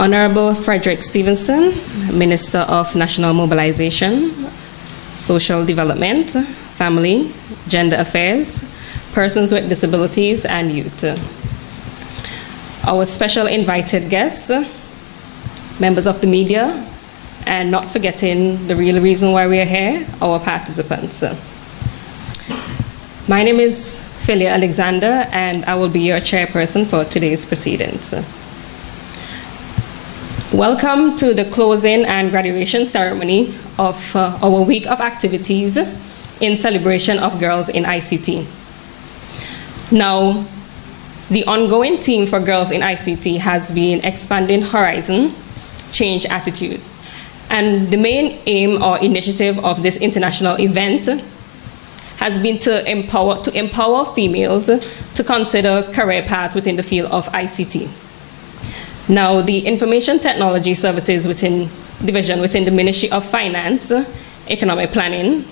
Honorable Frederick Stevenson, Minister of National Mobilization, Social Development, Family, Gender Affairs, Persons with Disabilities, and Youth. Our special invited guests, members of the media, and not forgetting the real reason why we are here, our participants. My name is Philia Alexander, and I will be your chairperson for today's proceedings. Welcome to the closing and graduation ceremony of our week of activities in celebration of girls in ICT. Now, the ongoing theme for girls in ICT has been expanding horizon, change attitude. And the main aim or initiative of this international event has been to empower females to consider career paths within the field of ICT. Now, the Information Technology Services division within the Ministry of Finance, Economic Planning,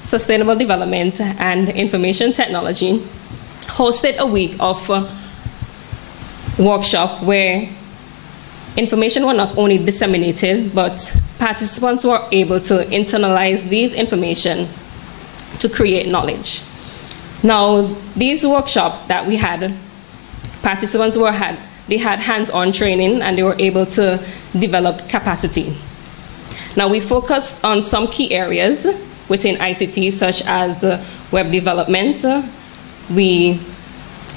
Sustainable Development, and Information Technology hosted a week of workshop where information was not only disseminated, but participants were able to internalize these information to create knowledge. Now, these workshops that we had, participants had hands-on training and they were able to develop capacity. Now, we focused on some key areas within ICT, such as web development. We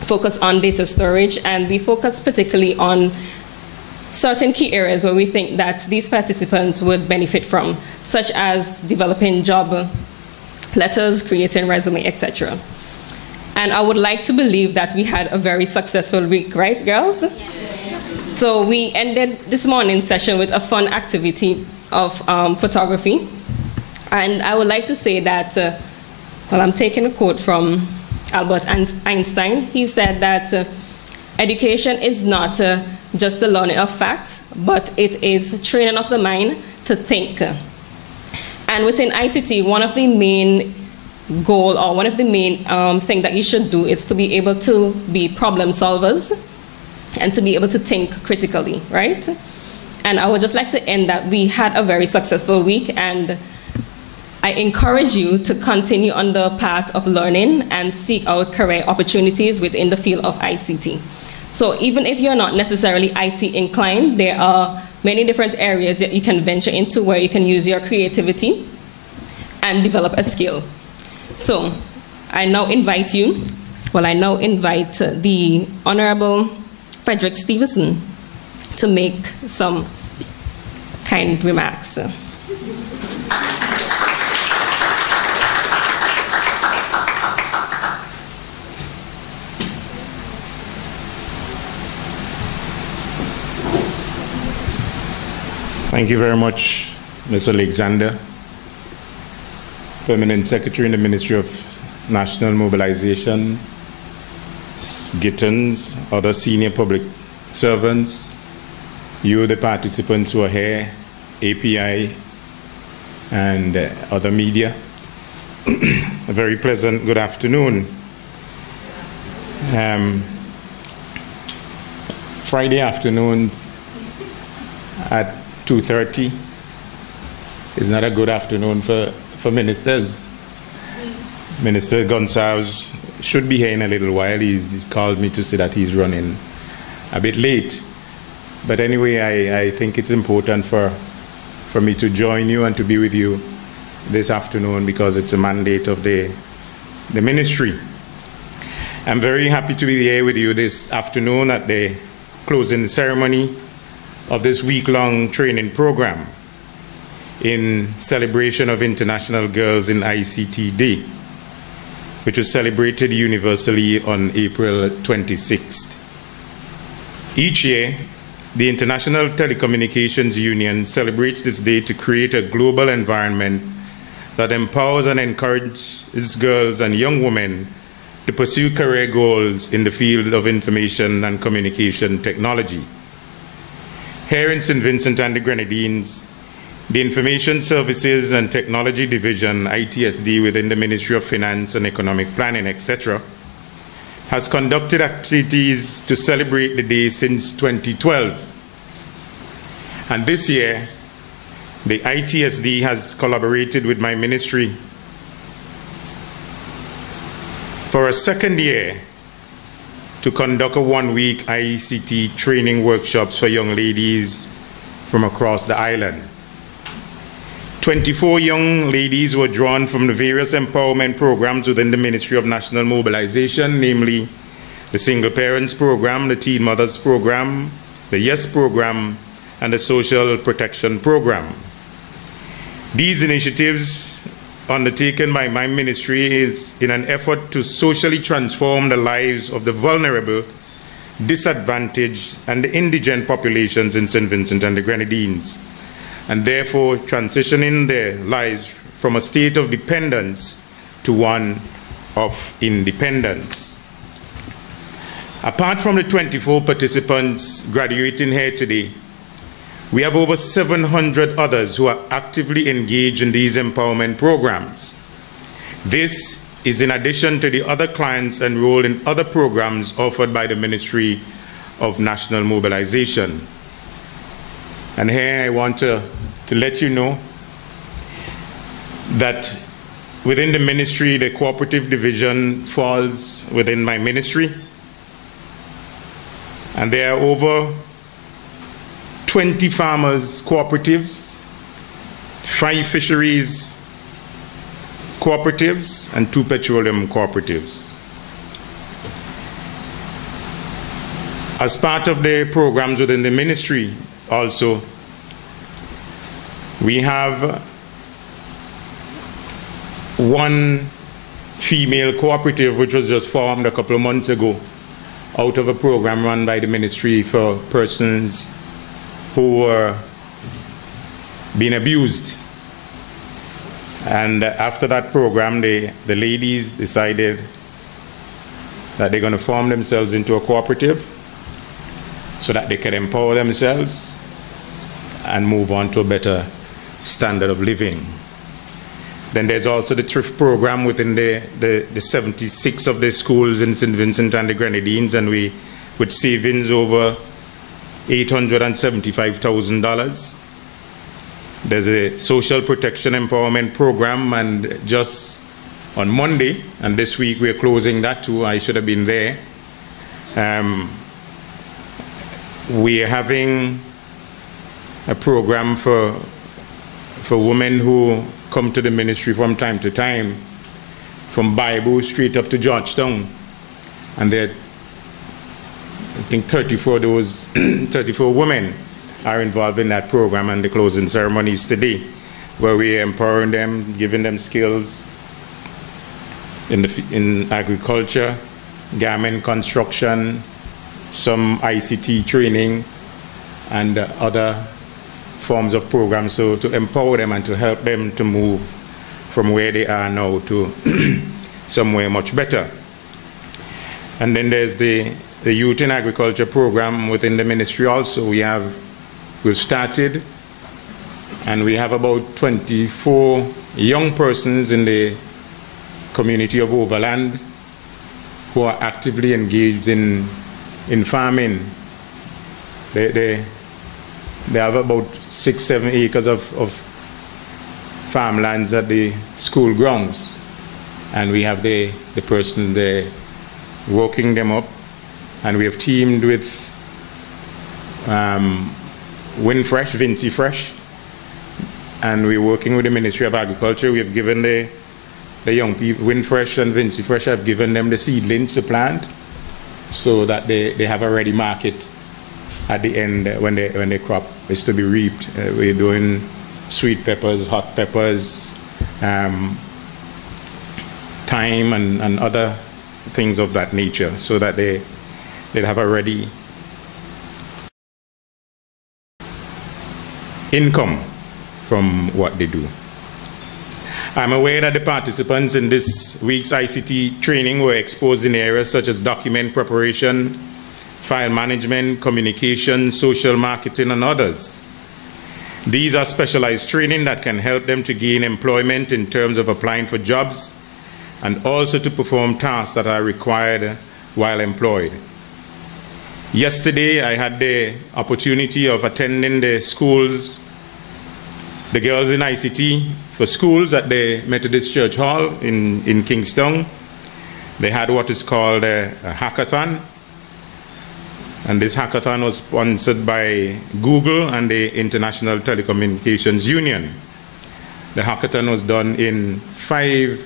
focus on data storage, and we focus particularly on certain key areas where we think that these participants would benefit from, such as developing job letters, creating resume, etc. And I would like to believe that we had a very successful week, right, girls? Yes. So we ended this morning's session with a fun activity of photography. And I would like to say that, well, I'm taking a quote from Albert Einstein. He said that education is not just the learning of facts, but it is training of the mind to think. And within ICT, one of the main goal or one of the main things that you should do is to be able to be problem solvers and to be able to think critically, right? And I would just like to end that we had a very successful week, and I encourage you to continue on the path of learning and seek out career opportunities within the field of ICT. So even if you're not necessarily IT inclined, there are many different areas that you can venture into where you can use your creativity and develop a skill. So I now invite the Honorable Frederick Stevenson to make some kind remarks. Thank you very much, Ms. Alexander, Permanent Secretary in the Ministry of National Mobilization, GITTANs, other senior public servants, you, the participants who are here, API, and other media. A very pleasant good afternoon. Friday afternoons at 2:30 is not a good afternoon for ministers. Minister Gonsalves should be here in a little while. He's called me to say that he's running a bit late. But anyway, I think it's important for me to join you and to be with you this afternoon because it's a mandate of the ministry. I'm very happy to be here with you this afternoon at the closing ceremony of this week-long training program in celebration of International Girls in ICT Day, which was celebrated universally on April 26th. Each year, the International Telecommunications Union celebrates this day to create a global environment that empowers and encourages girls and young women to pursue career goals in the field of information and communication technology. Here in St. Vincent and the Grenadines, the Information Services and Technology Division, ITSD, within the Ministry of Finance and Economic Planning, etc., has conducted activities to celebrate the day since 2012. And this year, the ITSD has collaborated with my ministry for a second year to conduct a one-week ICT training workshops for young ladies from across the island. 24 young ladies were drawn from the various empowerment programs within the Ministry of National Mobilization, namely the Single Parents Program, the Teen Mothers Program, the YES Program, and the Social Protection Program. These initiatives undertaken by my ministry is in an effort to socially transform the lives of the vulnerable, disadvantaged, and the indigent populations in St. Vincent and the Grenadines, and therefore transitioning their lives from a state of dependence to one of independence. Apart from the 24 participants graduating here today, we have over 700 others who are actively engaged in these empowerment programs. This is in addition to the other clients enrolled in other programs offered by the Ministry of National Mobilization. And here I want to let you know that within the ministry, the cooperative division falls within my ministry. And there are over 20 farmers cooperatives, 5 fisheries cooperatives, and 2 petroleum cooperatives. As part of the programs within the ministry also, we have 1 female cooperative which was just formed a couple of months ago out of a program run by the ministry for persons who were being abused. And after that program, the ladies decided that they're going to form themselves into a cooperative so that they can empower themselves and move on to a better standard of living. Then there's also the thrift program within the 76 of the schools in St. Vincent and the Grenadines, and we, with savings over $875,000. There's a social protection empowerment program, and just on Monday, and this week we're closing that too, I should have been there. We're having a program for women who come to the ministry from time to time, from Bible straight up to Georgetown, and they're, I think 34 women are involved in that program, and the closing ceremonies today, where we're empowering them, giving them skills in agriculture, garment construction, some ICT training, and other forms of programs, so to empower them and to help them to move from where they are now to somewhere much better. And then there's the Youth in Agriculture program within the ministry also. We've started, and we have about 24 young persons in the community of Overland who are actively engaged in farming. They have about 6-7 acres of farmlands at the school grounds, and we have the persons there working them up, and we have teamed with Vinci Fresh, and we're working with the Ministry of Agriculture. We have given the young people, Windfresh and Vinci Fresh, have given them the seedlings to plant so that they have a ready market at the end when the crop is to be reaped. We're doing sweet peppers, hot peppers, thyme, and other things of that nature, so that they'll have a ready income from what they do. I'm aware that the participants in this week's ICT training were exposed in areas such as document preparation, file management, communication, social marketing, and others. These are specialized training that can help them to gain employment in terms of applying for jobs, and also to perform tasks that are required while employed. Yesterday, I had the opportunity of attending the schools, the girls in ICT for schools at the Methodist Church Hall in Kingston. They had what is called a hackathon. And this hackathon was sponsored by Google and the International Telecommunications Union. The hackathon was done in 5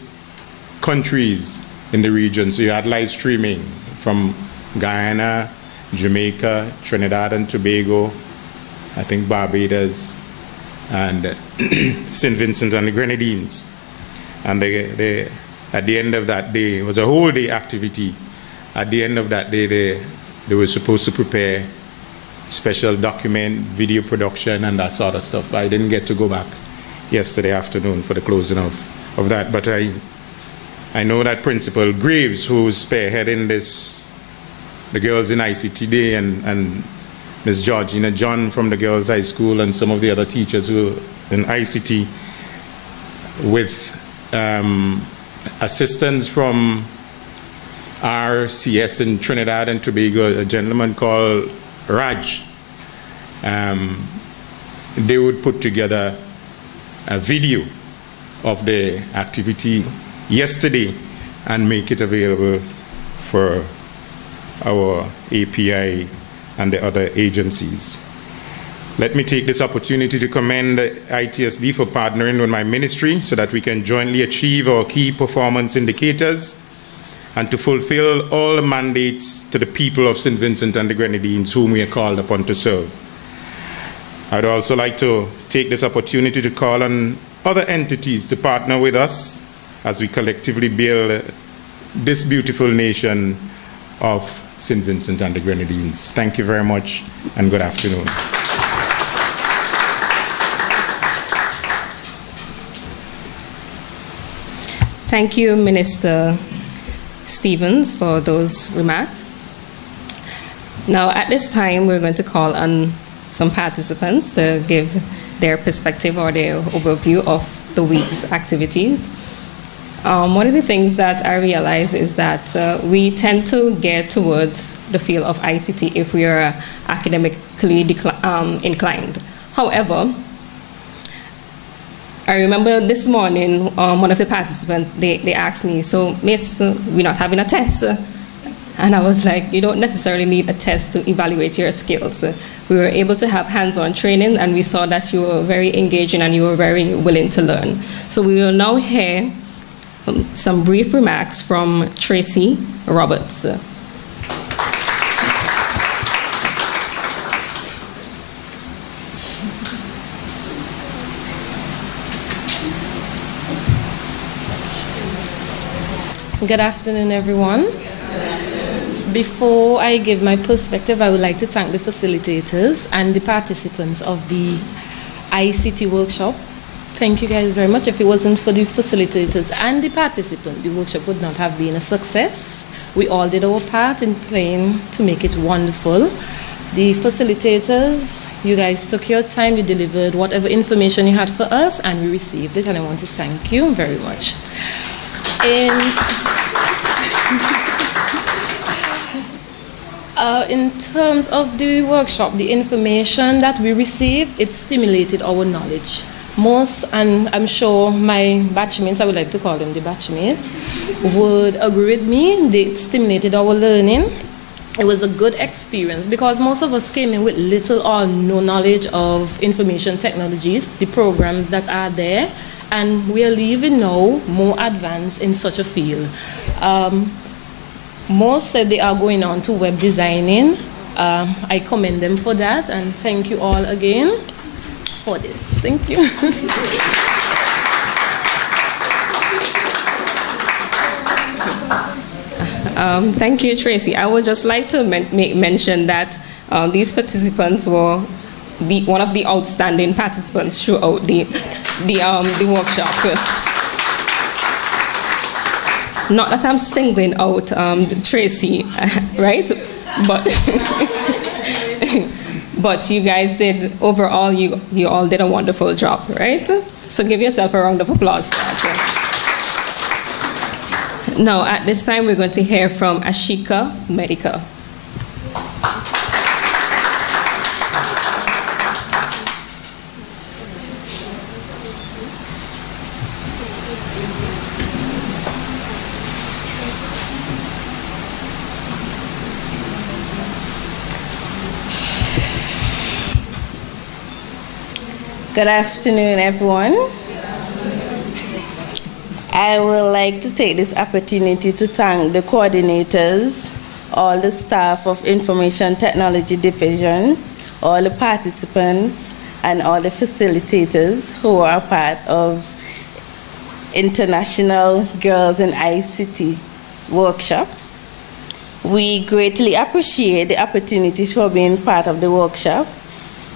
countries in the region. So you had live streaming from Guyana, Jamaica, Trinidad and Tobago, I think Barbados, and St. Vincent and the Grenadines. And at the end of that day, it was a whole day activity. At the end of that day, they were supposed to prepare special document, video production, and that sort of stuff. But I didn't get to go back yesterday afternoon for the closing of that. But I know that Principal Graves, who's spearheading the Girls in ICT Day, and Ms. Georgina John from the Girls High School, and some of the other teachers who are in ICT, with assistance from RCS in Trinidad and Tobago, a gentleman called Raj. They would put together a video of the activity yesterday and make it available for our API and the other agencies. Let me take this opportunity to commend the ITSD for partnering with my ministry so that we can jointly achieve our key performance indicators and to fulfill all the mandates to the people of St. Vincent and the Grenadines whom we are called upon to serve. I'd also like to take this opportunity to call on other entities to partner with us as we collectively build this beautiful nation of St. Vincent and the Grenadines. Thank you very much and good afternoon. Thank you, Minister Stevens, for those remarks. Now, at this time, we're going to call on some participants to give their perspective or their overview of the week's activities. One of the things that I realize is that we tend to gear towards the field of ICT if we are academically inclined. However, I remember this morning, one of the participants, they asked me, so Miss, we're not having a test. And I was like, you don't necessarily need a test to evaluate your skills. We were able to have hands-on training, and we saw that you were very engaging and you were very willing to learn. So we will now hear some brief remarks from Tracy Roberts. Good afternoon, everyone. Before I give my perspective, I would like to thank the facilitators and the participants of the ICT workshop. Thank you guys very much. If it wasn't for the facilitators and the participants, the workshop would not have been a success. We all did our part in playing to make it wonderful. The facilitators, you guys took your time, you delivered whatever information you had for us, and we received it, and I want to thank you very much. In terms of the workshop, the information that we received, it stimulated our knowledge. Most, and I'm sure my batchmates, I would like to call them the batchmates, would agree with me. They stimulated our learning. It was a good experience because most of us came in with little or no knowledge of information technologies, the programs that are there, and we are leaving now more advanced in such a field. Most said they are going on to web designing. I commend them for that, and thank you all again for this. Thank you. Thank you, Tracy. I would just like to mention that these participants were one of the outstanding participants throughout the workshop. Not that I'm singling out Tracy, right? But you guys did, overall, you all did a wonderful job, right? So give yourself a round of applause for that. Now, at this time, we're going to hear from Ashika Medica. Good afternoon, everyone. I would like to take this opportunity to thank the coordinators, all the staff of Information Technology Division, all the participants, and all the facilitators who are part of International Girls in ICT workshop. We greatly appreciate the opportunities for being part of the workshop.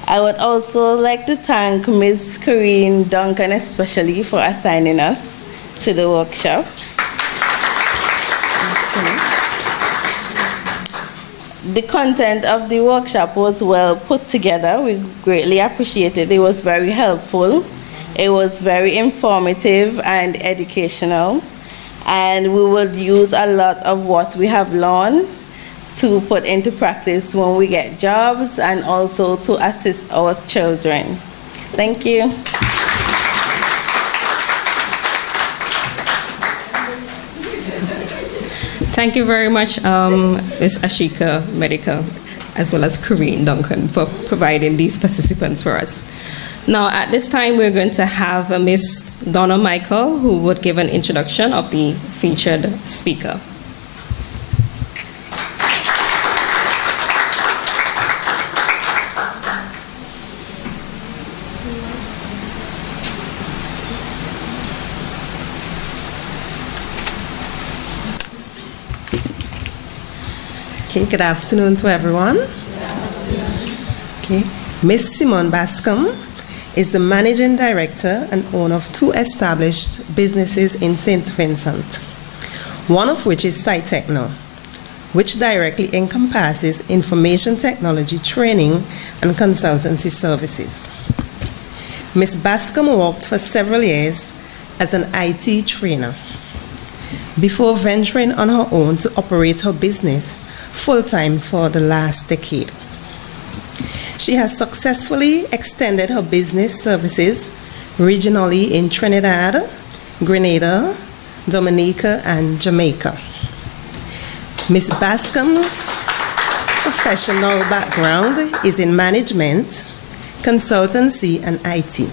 I would also like to thank Ms. Corinne Duncan especially for assigning us to the workshop. The content of the workshop was well put together. We greatly appreciate it. It was very helpful. It was very informative and educational. And we will use a lot of what we have learned to put into practice when we get jobs and also to assist our children. Thank you. Thank you very much, Ms. Ashika Medica, as well as Corinne Duncan, for providing these participants for us. Now, at this time, we're going to have Ms. Donna Michael, who would give an introduction of the featured speaker. Okay, good afternoon to everyone. Okay, Ms. Simone Bascom is the Managing Director and owner of 2 established businesses in St. Vincent, one of which is SciTechno, which directly encompasses information technology training and consultancy services. Ms. Bascom worked for several years as an IT trainer before venturing on her own to operate her business full-time for the last decade. She has successfully extended her business services regionally in Trinidad, Grenada, Dominica, and Jamaica. Ms. Bascom's professional background is in management, consultancy, and IT.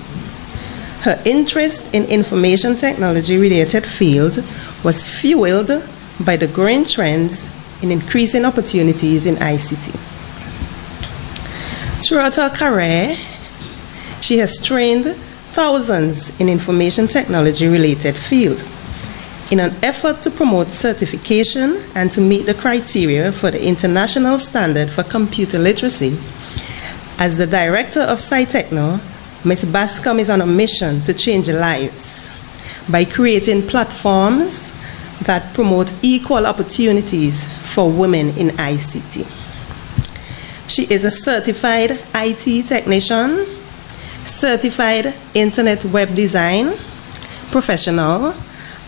Her interest in information technology-related field was fueled by the growing trends in increasing opportunities in ICT. Throughout her career, she has trained thousands in information technology-related field in an effort to promote certification and to meet the criteria for the international standard for computer literacy. As the director of SciTechno, Ms. Bascom is on a mission to change lives by creating platforms that promote equal opportunities for women in ICT. She is a certified IT technician, certified internet web design professional,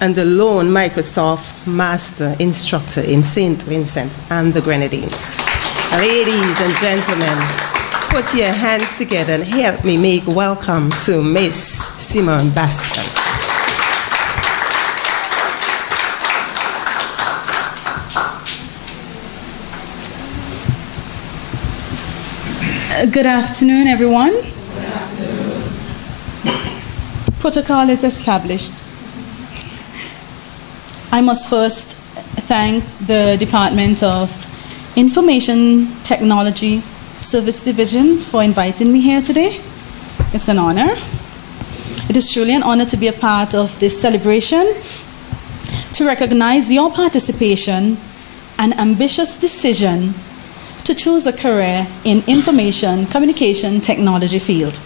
and a lone Microsoft master instructor in St. Vincent and the Grenadines. Ladies and gentlemen, put your hands together and help me make welcome to Miss Simone Bascom. Good afternoon, everyone. Good afternoon. Protocol is established. I must first thank the Department of Information Technology Service Division for inviting me here today. It's an honor. It is truly an honor to be a part of this celebration, to recognize your participation and ambitious decision to choose a career in information communication technology field.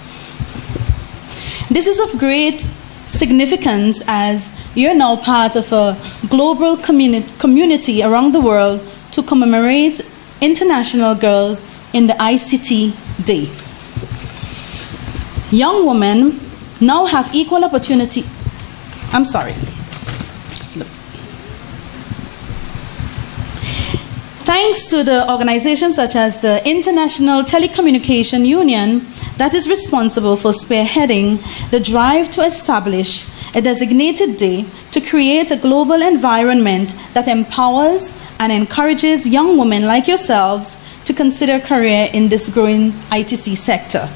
This is of great significance as you're now part of a global community around the world to commemorate International Girls in the ICT Day. Young women now have equal opportunity. I'm sorry. Thanks to the organizations such as the International Telecommunication Union that is responsible for spearheading the drive to establish a designated day to create a global environment that empowers and encourages young women like yourselves to consider a career in this growing ITC sector.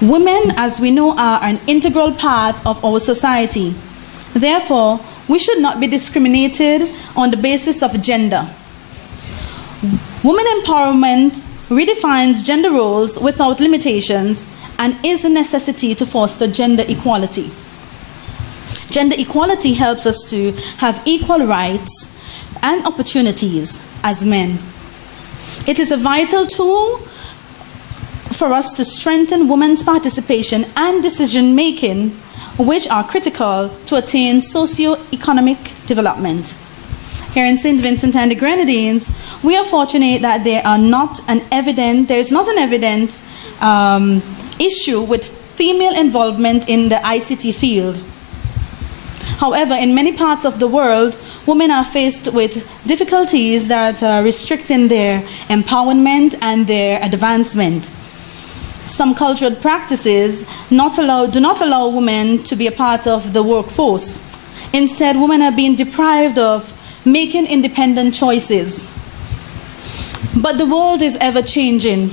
Women, as we know, are an integral part of our society. Therefore, we should not be discriminated on the basis of gender. Women empowerment redefines gender roles without limitations and is a necessity to foster gender equality. Gender equality helps us to have equal rights and opportunities as men. It is a vital tool for us to strengthen women's participation and decision-making, which are critical to attain socio-economic development. Here in St. Vincent and the Grenadines, we are fortunate that there is not an evident issue with female involvement in the ICT field. However, in many parts of the world, women are faced with difficulties that are restricting their empowerment and their advancement. Some cultural practices do not allow women to be a part of the workforce. Instead, women are being deprived of making independent choices. But the world is ever changing.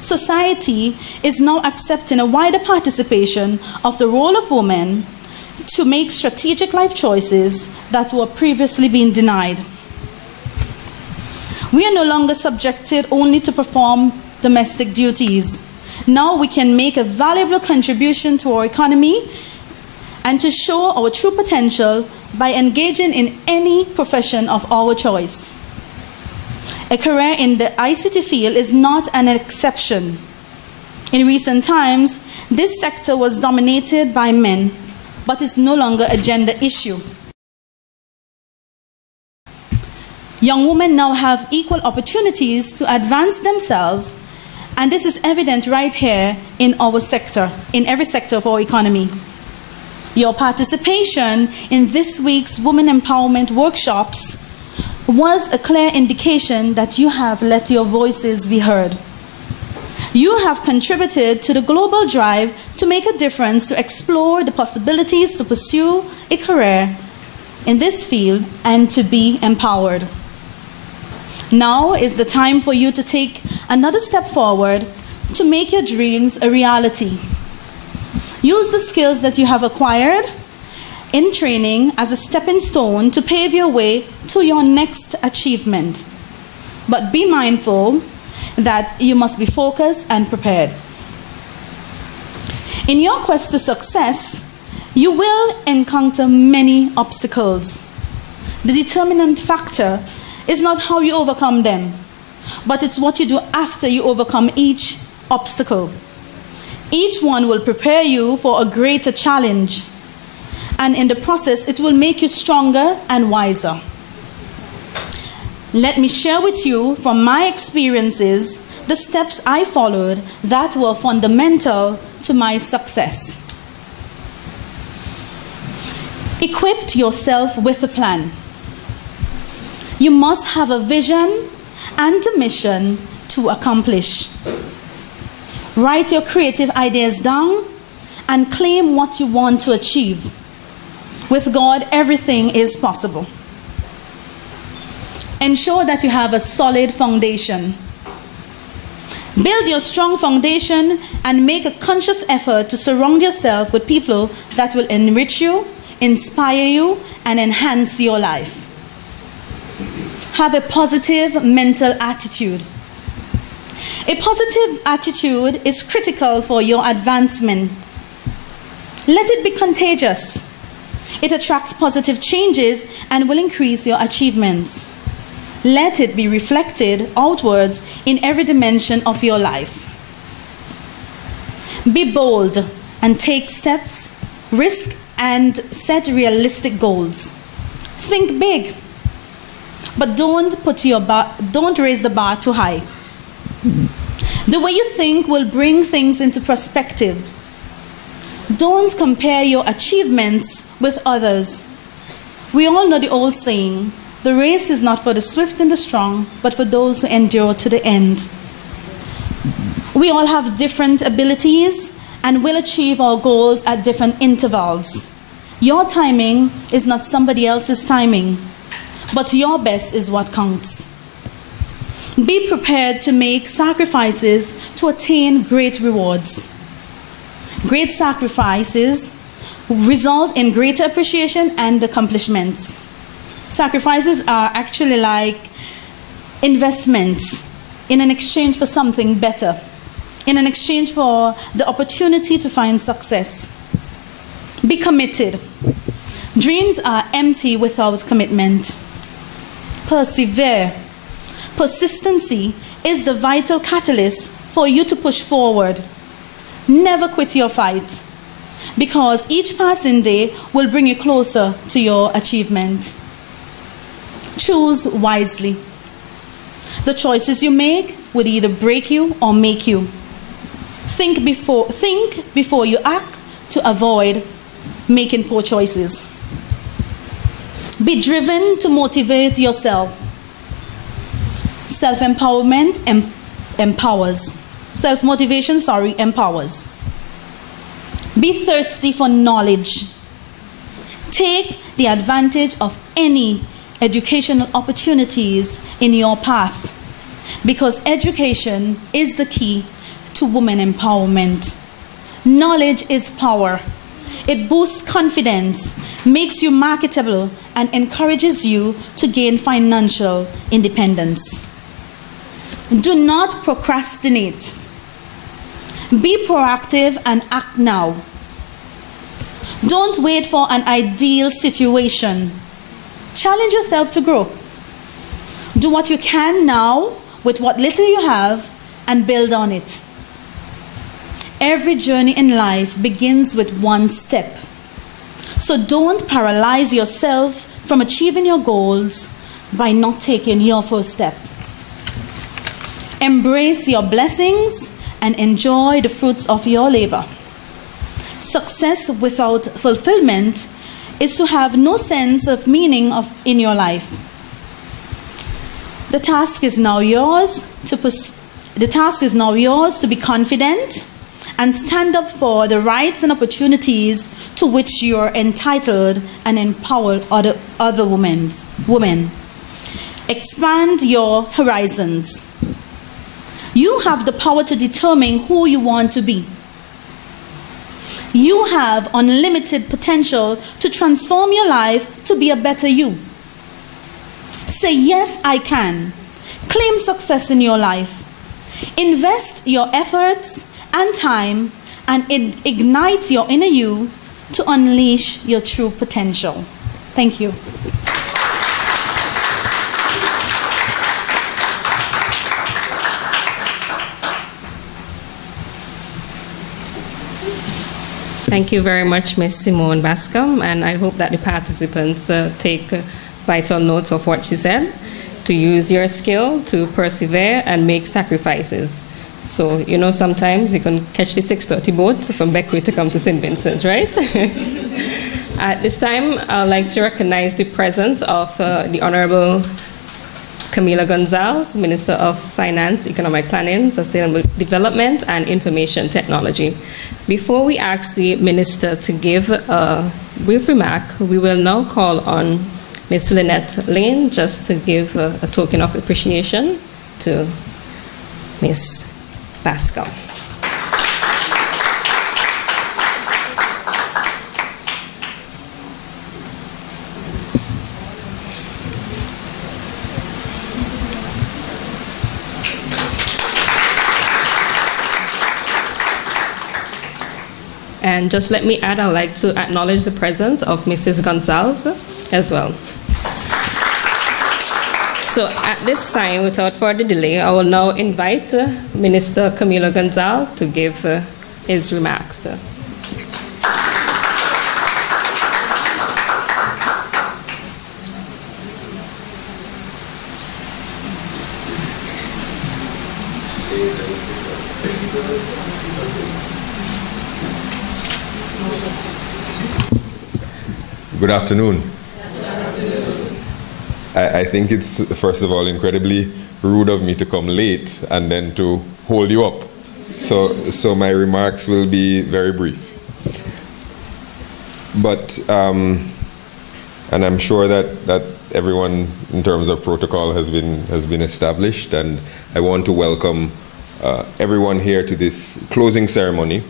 Society is now accepting a wider participation of the role of women to make strategic life choices that were previously being denied. We are no longer subjected only to perform domestic duties. Now we can make a valuable contribution to our economy and to show our true potential by engaging in any profession of our choice. A career in the ICT field is not an exception. In recent times, this sector was dominated by men, but is no longer a gender issue. Young women now have equal opportunities to advance themselves, and this is evident right here in our sector, in every sector of our economy. Your participation in this week's Women Empowerment Workshops was a clear indication that you have let your voices be heard. You have contributed to the global drive to make a difference, to explore the possibilities to pursue a career in this field and to be empowered. Now is the time for you to take another step forward to make your dreams a reality. Use the skills that you have acquired in training as a stepping stone to pave your way to your next achievement. But be mindful that you must be focused and prepared. In your quest to success, you will encounter many obstacles. The determinant factor is not how you overcome them, but it's what you do after you overcome each obstacle. Each one will prepare you for a greater challenge, and in the process, it will make you stronger and wiser. Let me share with you from my experiences the steps I followed that were fundamental to my success. Equip yourself with a plan. You must have a vision and a mission to accomplish. Write your creative ideas down and claim what you want to achieve. With God, everything is possible. Ensure that you have a solid foundation. Build your strong foundation and make a conscious effort to surround yourself with people that will enrich you, inspire you, and enhance your life. Have a positive mental attitude. A positive attitude is critical for your advancement. Let it be contagious. It attracts positive changes and will increase your achievements. Let it be reflected outwards in every dimension of your life. Be bold and take steps, risk and set realistic goals. Think big, but don't raise the bar too high. The way you think will bring things into perspective. Don't compare your achievements with others. We all know the old saying, the race is not for the swift and the strong, but for those who endure to the end. We all have different abilities and will achieve our goals at different intervals. Your timing is not somebody else's timing, but your best is what counts. Be prepared to make sacrifices to attain great rewards. Great sacrifices result in greater appreciation and accomplishments. Sacrifices are actually like investments in an exchange for something better, in an exchange for the opportunity to find success. Be committed. Dreams are empty without commitment. Persevere. Persistency is the vital catalyst for you to push forward. Never quit your fight, because each passing day will bring you closer to your achievement. Choose wisely. The choices you make will either break you or make you. Think before you act to avoid making poor choices. Be driven to motivate yourself. Self-empowerment empowers. Self-motivation, empowers. Be thirsty for knowledge. Take the advantage of any educational opportunities in your path, because education is the key to women empowerment. Knowledge is power. It boosts confidence, makes you marketable, and encourages you to gain financial independence. Do not procrastinate. Be proactive and act now. Don't wait for an ideal situation. Challenge yourself to grow. Do what you can now with what little you have and build on it. Every journey in life begins with one step. So don't paralyze yourself from achieving your goals by not taking your first step. Embrace your blessings and enjoy the fruits of your labor. Success without fulfillment is to have no sense of meaning in your life. The task is now yours to be confident and stand up for the rights and opportunities to which you are entitled, and empower other women. Expand your horizons. You have the power to determine who you want to be. You have unlimited potential to transform your life to be a better you. Say, yes, I can. Claim success in your life. Invest your efforts and time and ignite your inner you to unleash your true potential. Thank you. Thank you very much, Ms. Simone Bascom, and I hope that the participants take vital notes of what she said, to use your skill to persevere and make sacrifices. So, you know, sometimes you can catch the 6:30 boat from Beckwith to come to St. Vincent, right? At this time, I'd like to recognize the presence of the Honorable Camila Gonzalez, Minister of Finance, Economic Planning, Sustainable Development, and Information Technology. Before we ask the Minister to give a brief remark, we will now call on Ms. Lynette Lane just to give a token of appreciation to Ms. Bascom. And just let me add, I'd like to acknowledge the presence of Mrs. Gonzalez as well. So at this time, without further delay, I will now invite Minister Camilo Gonzalez to give his remarks. Good afternoon. I think it's, first of all, incredibly rude of me to come late and then to hold you up. So my remarks will be very brief. But, and I'm sure that everyone in terms of protocol has been established, and I want to welcome everyone here to this closing ceremony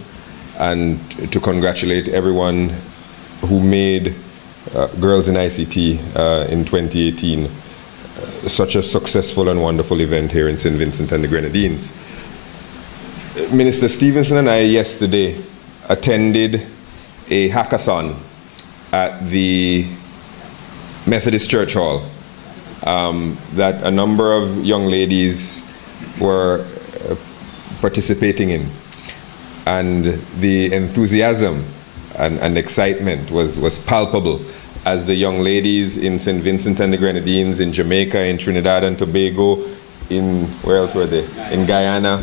and to congratulate everyone who made Girls in ICT in 2018 such a successful and wonderful event here in St. Vincent and the Grenadines. Minister Stevenson and I yesterday attended a hackathon at the Methodist Church Hall that a number of young ladies were participating in. And the enthusiasm and excitement was palpable as the young ladies in St. Vincent and the Grenadines, in Jamaica, in Trinidad and Tobago, where else were they? In Guyana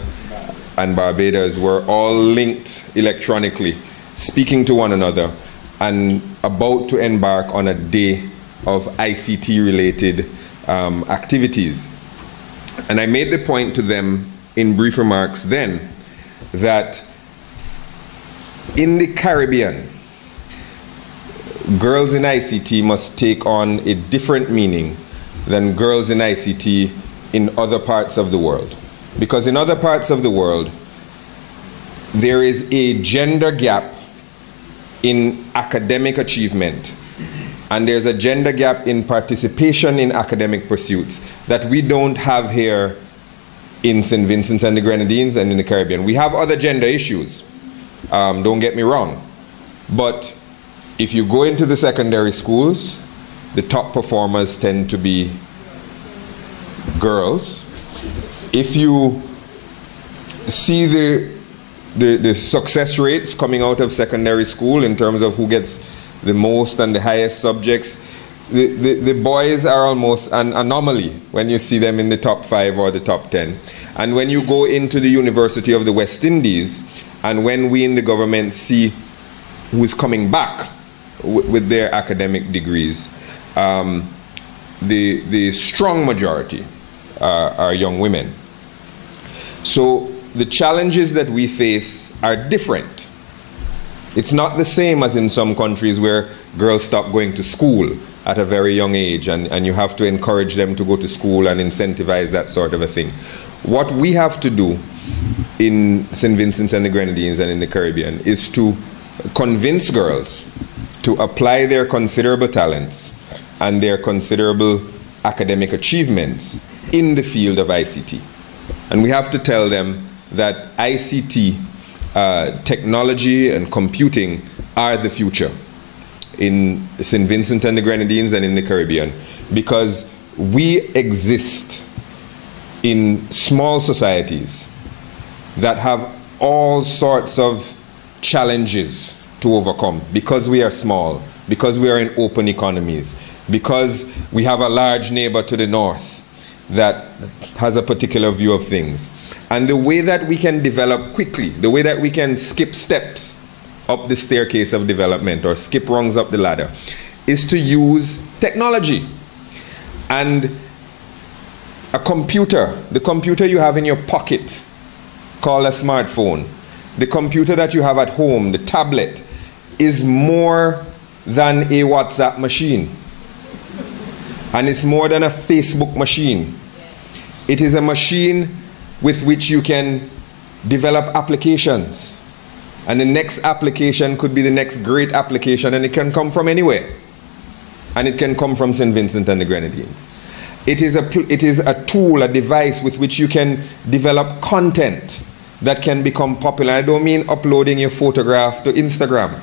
and Barbados were all linked electronically, speaking to one another and about to embark on a day of ICT-related activities. And I made the point to them in brief remarks then that in the Caribbean, girls in ICT must take on a different meaning than girls in ICT in other parts of the world. Because in other parts of the world, there is a gender gap in academic achievement, and there's a gender gap in participation in academic pursuits that we don't have here in St. Vincent and the Grenadines and in the Caribbean. We have other gender issues, don't get me wrong, but if you go into the secondary schools, the top performers tend to be girls. If you see the success rates coming out of secondary school in terms of who gets the most and the highest subjects, the boys are almost an anomaly when you see them in the top 5 or the top 10. And when you go into the University of the West Indies, and when we in the government see who's coming back with their academic degrees, the strong majority are young women. So the challenges that we face are different. It's not the same as in some countries where girls stop going to school at a very young age and you have to encourage them to go to school and incentivize that sort of a thing. What we have to do in St. Vincent and the Grenadines and in the Caribbean is to convince girls to apply their considerable talents and their considerable academic achievements in the field of ICT. And we have to tell them that ICT, technology and computing are the future in St. Vincent and the Grenadines and in the Caribbean, because we exist in small societies that have all sorts of challenges to overcome because we are small, because we are in open economies, because we have a large neighbor to the north that has a particular view of things. And the way that we can develop quickly, the way that we can skip steps up the staircase of development or skip rungs up the ladder, is to use technology. And a computer, the computer you have in your pocket, called a smartphone, the computer that you have at home, the tablet, is more than a WhatsApp machine. And it's more than a Facebook machine. It is a machine with which you can develop applications. And the next application could be the next great application, and it can come from anywhere. And it can come from St. Vincent and the Grenadines. It is a tool, a device with which you can develop content that can become popular. I don't mean uploading your photograph to Instagram.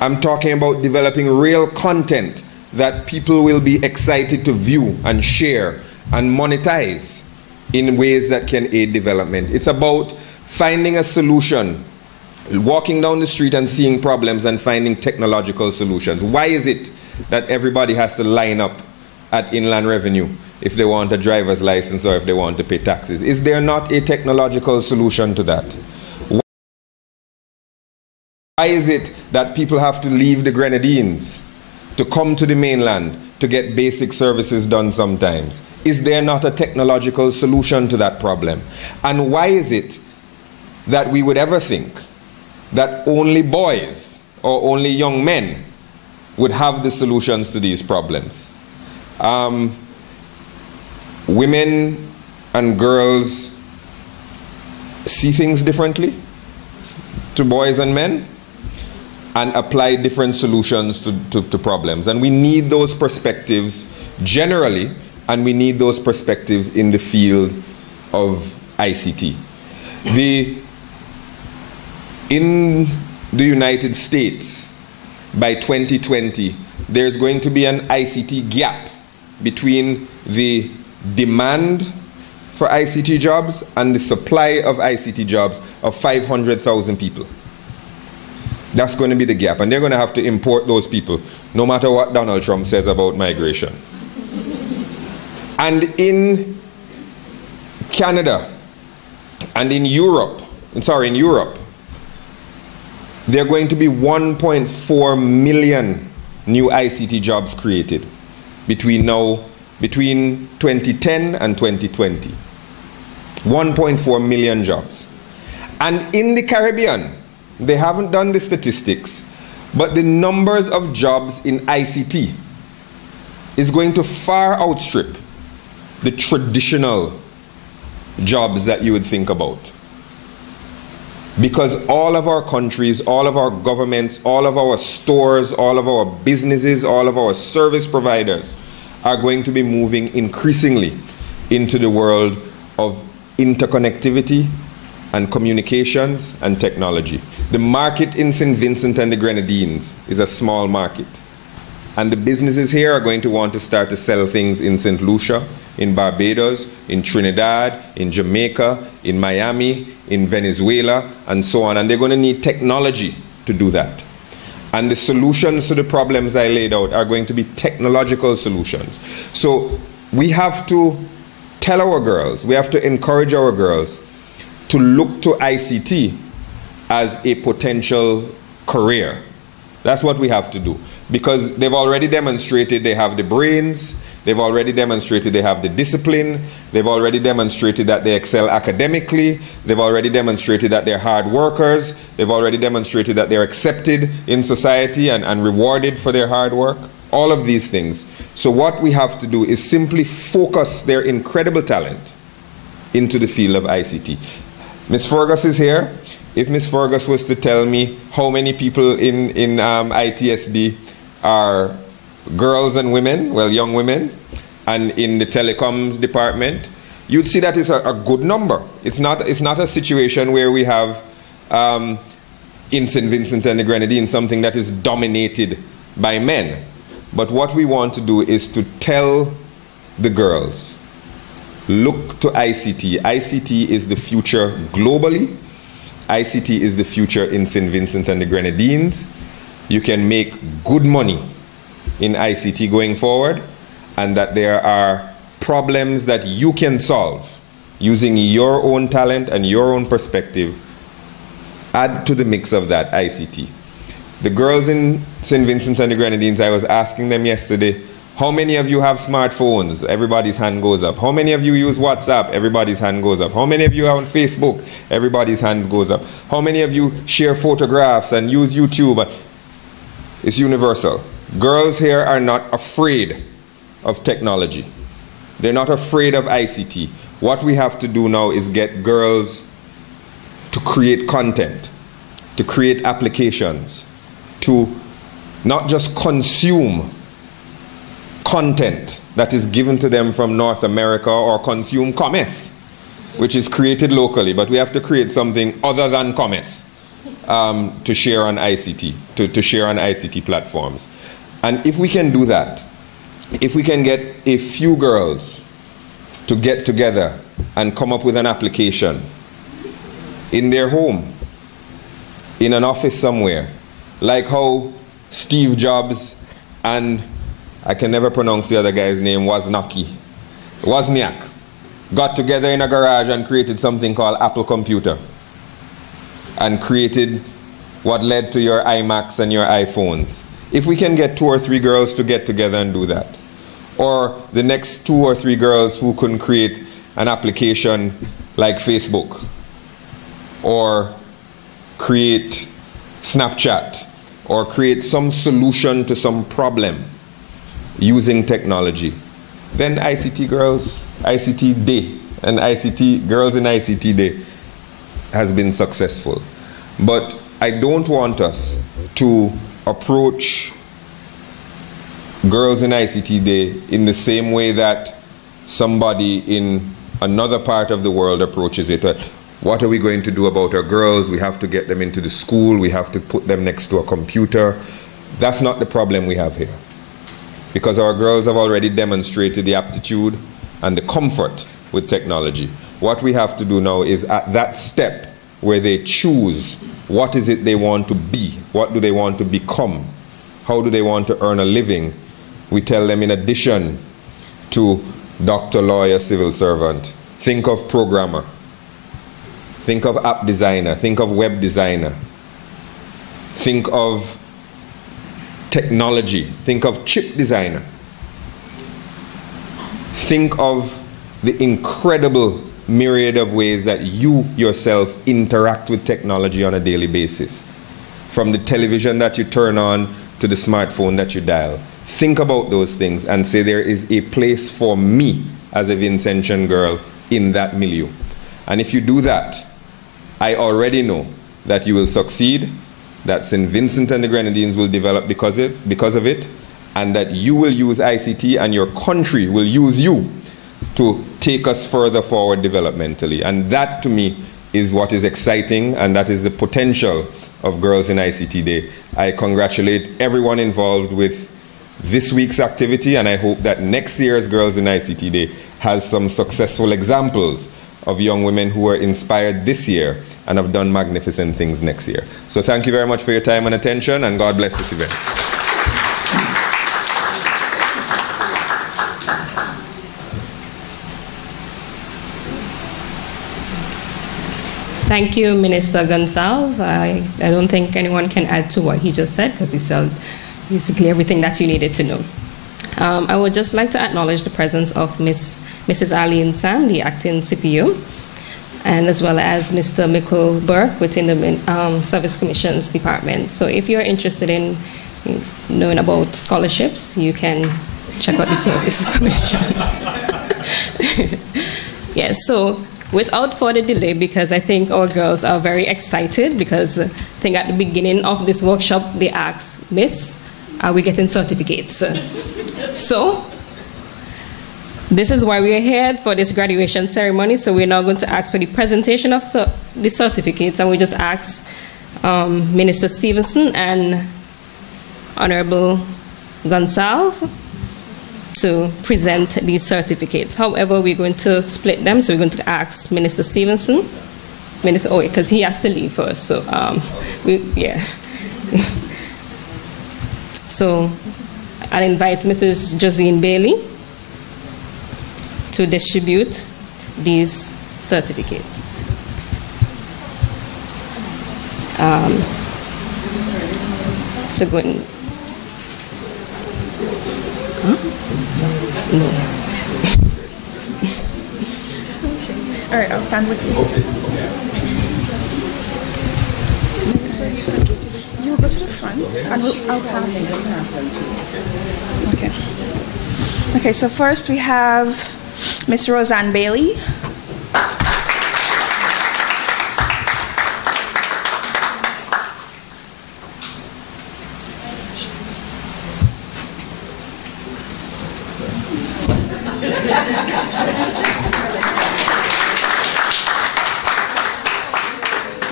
I'm talking about developing real content that people will be excited to view and share and monetize in ways that can aid development. It's about finding a solution, walking down the street and seeing problems and finding technological solutions. Why is it that everybody has to line up at Inland Revenue if they want a driver's license or if they want to pay taxes? Is there not a technological solution to that? Why is it that people have to leave the Grenadines to come to the mainland to get basic services done sometimes? Is there not a technological solution to that problem? And why is it that we would ever think that only boys or only young men would have the solutions to these problems? Women and girls see things differently. to boys and men and apply different solutions to problems. And we need those perspectives generally, and we need those perspectives in the field of ICT. In the United States, by 2020, there's going to be an ICT gap between the demand for ICT jobs and the supply of ICT jobs of 500,000 people. That's going to be the gap, and they're going to have to import those people, no matter what Donald Trump says about migration. And in Canada and in Europe, there are going to be 1.4 million new ICT jobs created between 2010 and 2020. 1.4 million jobs. And in the Caribbean, they haven't done the statistics, but the numbers of jobs in ICT is going to far outstrip the traditional jobs that you would think about. Because all of our countries, all of our governments, all of our stores, all of our businesses, all of our service providers are going to be moving increasingly into the world of interconnectivity and communications and technology. The market in St. Vincent and the Grenadines is a small market. And the businesses here are going to want to start to sell things in St. Lucia, in Barbados, in Trinidad, in Jamaica, in Miami, in Venezuela, and so on. And they're going to need technology to do that. And the solutions to the problems I laid out are going to be technological solutions. So we have to tell our girls, we have to encourage our girls to look to ICT as a potential career. That's what we have to do. Because they've already demonstrated they have the brains, they've already demonstrated they have the discipline, they've already demonstrated that they excel academically, they've already demonstrated that they're hard workers, they've already demonstrated that they're accepted in society and rewarded for their hard work. All of these things. So what we have to do is simply focus their incredible talent into the field of ICT. Ms. Fergus is here. If Ms. Fergus was to tell me how many people in ITSD are girls and women, well, young women, and in the telecoms department, you'd see that it's a good number. It's not a situation where we have in St. Vincent and the Grenadines something that is dominated by men. But what we want to do is to tell the girls, look to ICT. ICT is the future globally. ICT is the future in St. Vincent and the Grenadines. You can make good money in ICT going forward, and that there are problems that you can solve using your own talent and your own perspective. Add to the mix of that ICT. The girls in St. Vincent and the Grenadines, I was asking them yesterday, how many of you have smartphones? Everybody's hand goes up. How many of you use WhatsApp? Everybody's hand goes up. How many of you are on Facebook? Everybody's hand goes up. How many of you share photographs and use YouTube? It's universal. Girls here are not afraid of technology. They're not afraid of ICT. What we have to do now is get girls to create content, to create applications, to not just consume content that is given to them from North America or consume commerce, which is created locally, but we have to create something other than commerce to share on ICT, to share on ICT platforms. And if we can do that, if we can get a few girls to get together and come up with an application in their home, in an office somewhere, like how Steve Jobs and I can never pronounce the other guy's name, Wozniak, got together in a garage and created something called Apple Computer, and created what led to your iMacs and your iPhones. If we can get 2 or 3 girls to get together and do that, or the next 2 or 3 girls who can create an application like Facebook, or create Snapchat, or create some solution to some problem using technology, then ICT Girls, ICT Day, and ICT Girls in ICT Day has been successful. But I don't want us to approach Girls in ICT Day in the same way that somebody in another part of the world approaches it. What are we going to do about our girls? We have to get them into the school. We have to put them next to a computer. That's not the problem we have here. Because our girls have already demonstrated the aptitude and the comfort with technology. What we have to do now is at that step where they choose what is it they want to be, what do they want to become, how do they want to earn a living, we tell them in addition to doctor, lawyer, civil servant, think of programmer, think of app designer, think of web designer, think of technology, think of chip designer, think of the incredible myriad of ways that you yourself interact with technology on a daily basis. From the television that you turn on to the smartphone that you dial. Think about those things and say there is a place for me as a Vincentian girl in that milieu. And if you do that, I already know that you will succeed, that St. Vincent and the Grenadines will develop because of it, and that you will use ICT and your country will use you to take us further forward developmentally. And that, to me, is what is exciting, and that is the potential of Girls in ICT Day. I congratulate everyone involved with this week's activity, and I hope that next year's Girls in ICT Day has some successful examples of young women who were inspired this year and have done magnificent things next year. So thank you very much for your time and attention, and God bless this event. Thank you, Minister Gonsalves. I don't think anyone can add to what he just said, because he said basically everything that you needed to know. I would just like to acknowledge the presence of Mrs. Arlene Sam, the acting CPU, and as well as Mr. Mikkel Burke within the Service Commissions Department. So if you're interested in knowing about scholarships, you can check out the Service Commission. Yes, so without further delay, because I think our girls are very excited, because I think at the beginning of this workshop, they asked, Miss, are we getting certificates? So this is why we are here for this graduation ceremony. So we're now going to ask for the presentation of the certificates, and we just ask Minister Stevenson and Honorable Gonsalves to present these certificates. However, we're going to split them, so we're going to ask Minister Stevenson, because he has to leave first, so So I'll invite Mrs. Josine Bailey to distribute these certificates. So go in. Huh? No. All right, I'll stand with you. You will go to the front, and I'll pass. Okay. Okay, so first we have Miss Roseanne Bailey.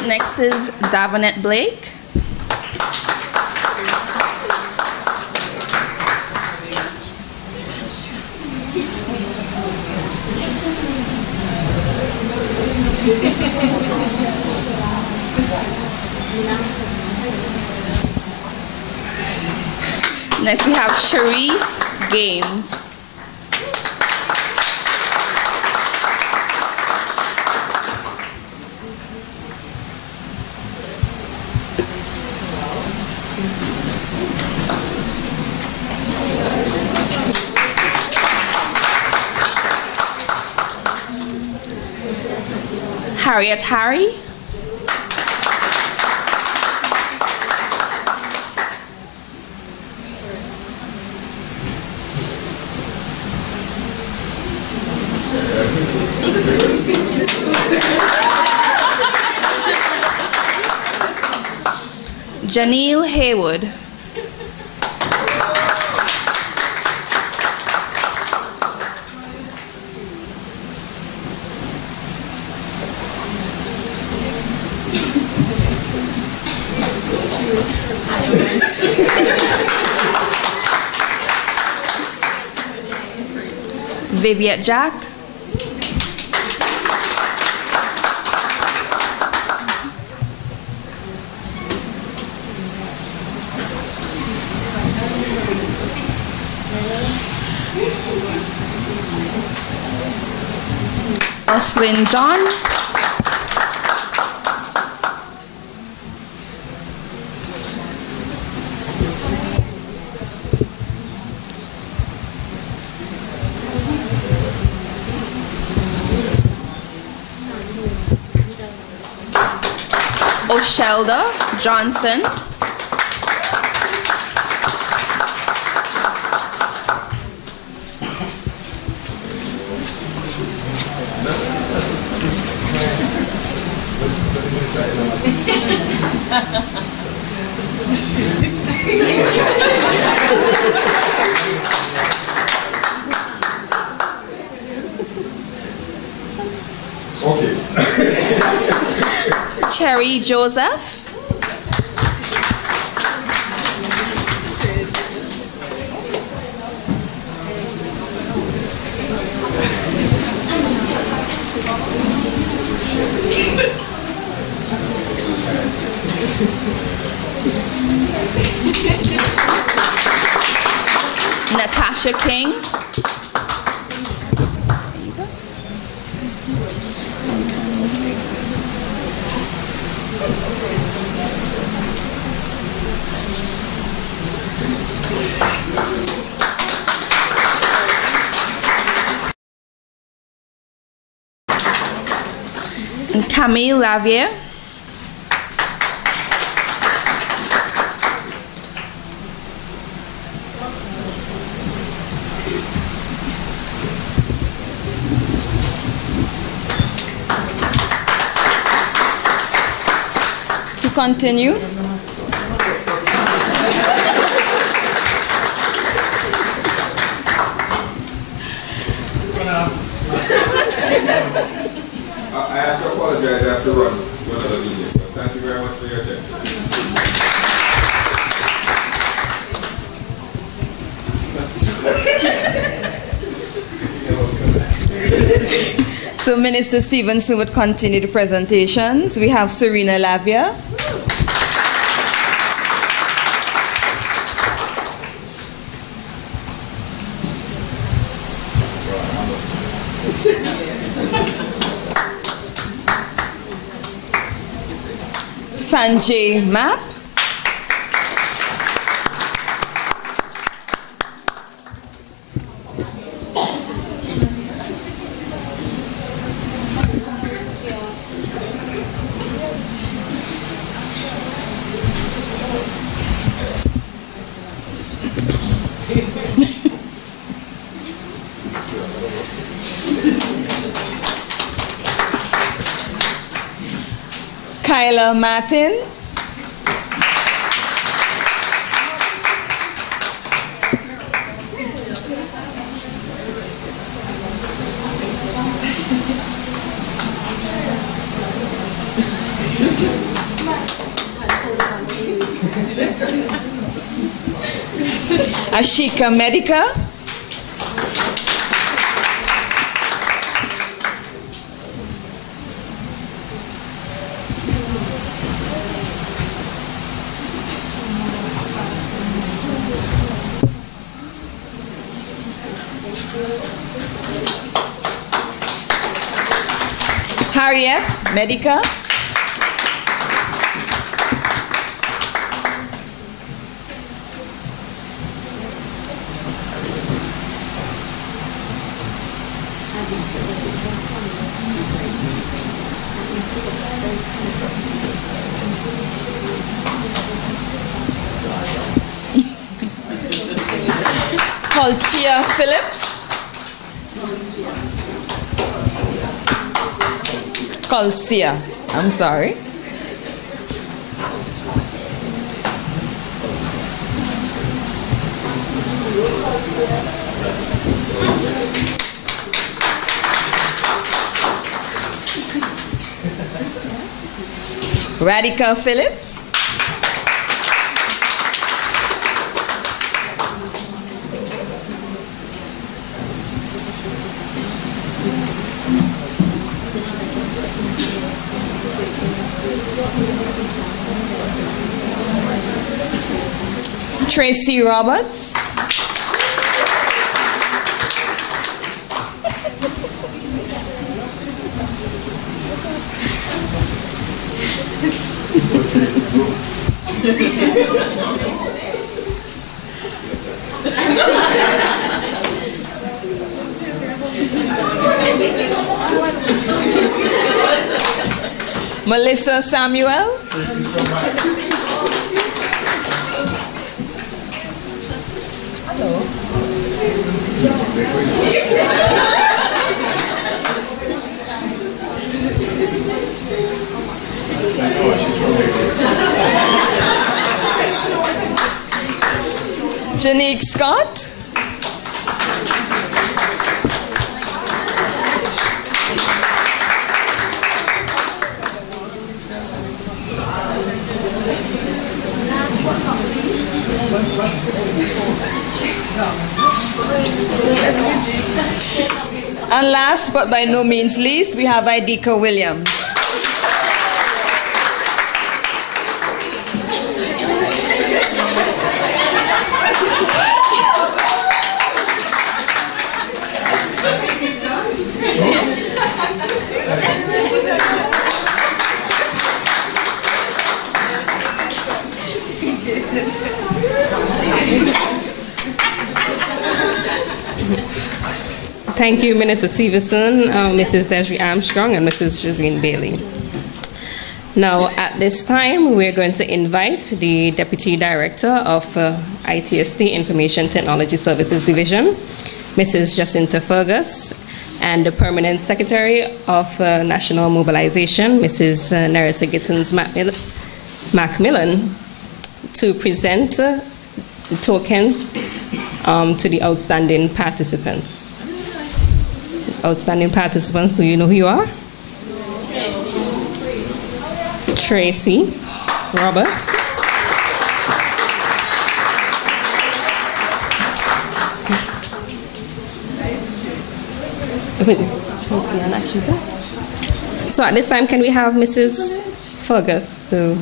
Next is Davonette Blake. Next we have Charisse Games. Harriet Harry. Janelle Haywood. Viviette Jack. Oslin John. Oshelda Johnson. Cherry Joseph. Natasha King. And Camille Lavier. To continue. I have to apologize, I have to run to another meeting, but thank you very much for your attention. So Minister Stevenson would continue the presentations. We have Serena Lavia. Sanjay Map. Kyla Martin. Ashika Medica. Harriet Medica. Colchia Phillips. Colcia, I'm sorry. Radhika Phillips. Tracy Roberts. Melissa Samuel. Janique Scott. And last but by no means least, we have Idika Williams. Thank you, Minister Stevenson, Mrs. Desiree Armstrong, and Mrs. Josine Bailey. Now, at this time, we're going to invite the Deputy Director of ITSD, Information Technology Services Division, Mrs. Jacinta Fergus, and the Permanent Secretary of National Mobilization, Mrs. Nerissa Gittins Macmillan, to present the tokens to the outstanding participants. Outstanding participants, do you know who you are? Tracy Roberts. So at this time, can we have Mrs. Fergus to...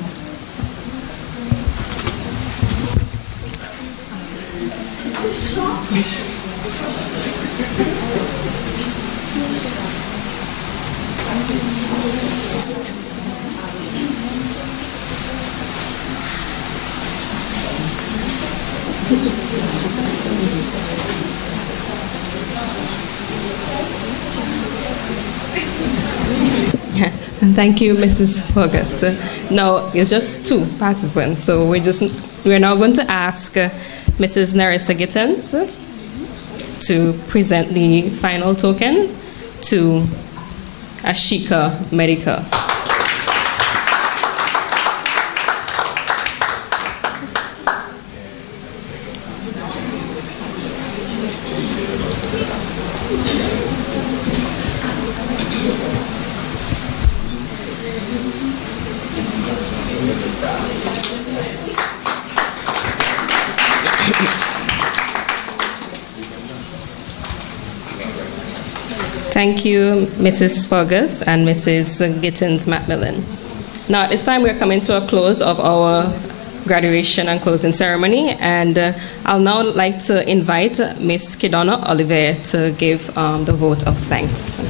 Thank you, Mrs. Fergus. Now, it's just two participants, so we're now going to ask Mrs. Nerissa Gittins to present the final token to Ashika Medica. Thank you, Mrs. Fergus and Mrs. Gittins Macmillan. Now, at this time, we're coming to a close of our graduation and closing ceremony, and I'll now like to invite Ms. Kidonna Oliver to give the vote of thanks.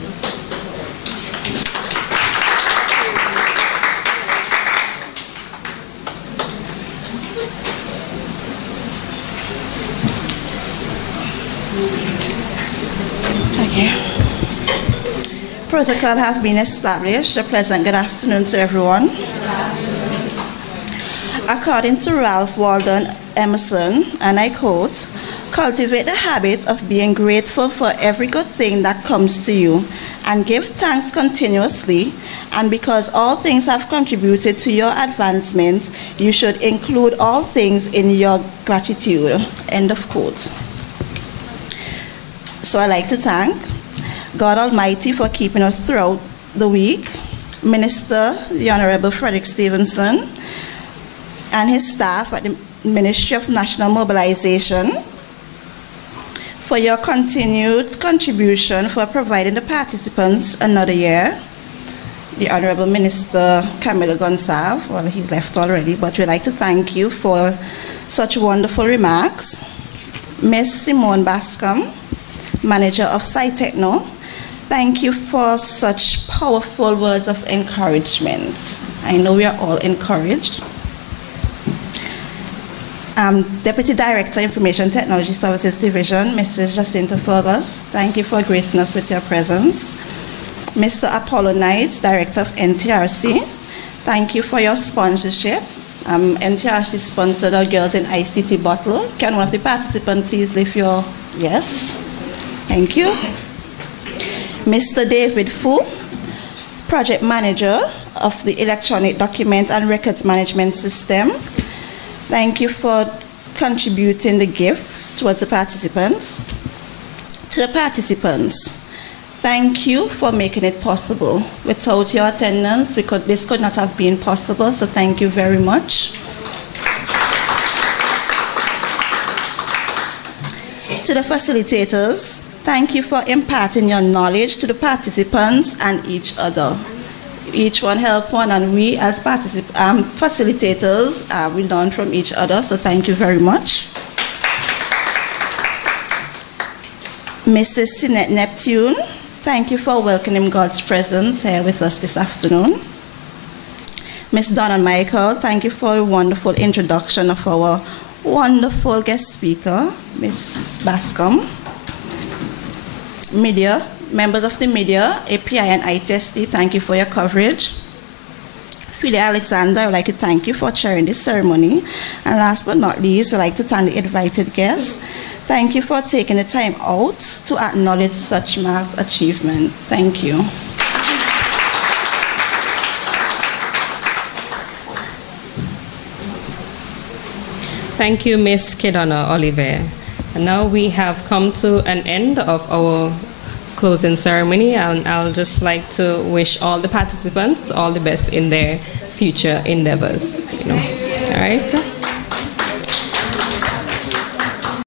Protocol have been established. A pleasant good afternoon to everyone. According to Ralph Waldo Emerson, and I quote, "Cultivate the habit of being grateful for every good thing that comes to you, and give thanks continuously, and because all things have contributed to your advancement, you should include all things in your gratitude." End of quote. So I'd like to thank God Almighty for keeping us throughout the week, Minister, the Honorable Frederick Stevenson, and his staff at the Ministry of National Mobilization, for your continued contribution for providing the participants another year. The Honorable Minister Camilo Gonsalves, well, he's left already, but we'd like to thank you for such wonderful remarks. Ms. Simone Bascom, Manager of SciTechno, thank you for such powerful words of encouragement. I know we are all encouraged. Deputy Director, Information Technology Services Division, Mrs. Jacinta Fergus, thank you for gracing us with your presence. Mr. Apollo Knight, Director of NTRC, thank you for your sponsorship. NTRC sponsored our Girls in ICT bottle. Can one of the participants please lift your, yes, thank you. Mr. David Fu, Project Manager of the Electronic Document and Records Management System. Thank you for contributing the gifts towards the participants. To the participants, thank you for making it possible. Without your attendance, this could not have been possible, so thank you very much. To the facilitators, thank you for imparting your knowledge to the participants and each other. Each one help one, and we as facilitators, we learn from each other, so thank you very much. Mrs. Sinette Neptune, thank you for welcoming God's presence here with us this afternoon. Ms. Donna Michael, thank you for a wonderful introduction of our wonderful guest speaker, Ms. Bascom. Media, members of the media, API and ITST, thank you for your coverage. Philia Alexander, I would like to thank you for chairing this ceremony. And last but not least, I'd like to thank the invited guests. Thank you for taking the time out to acknowledge such marked achievement. Thank you. Thank you, Ms. Kedona Oliver. And now we have come to an end of our closing ceremony, and I'll just like to wish all the participants all the best in their future endeavors. All right.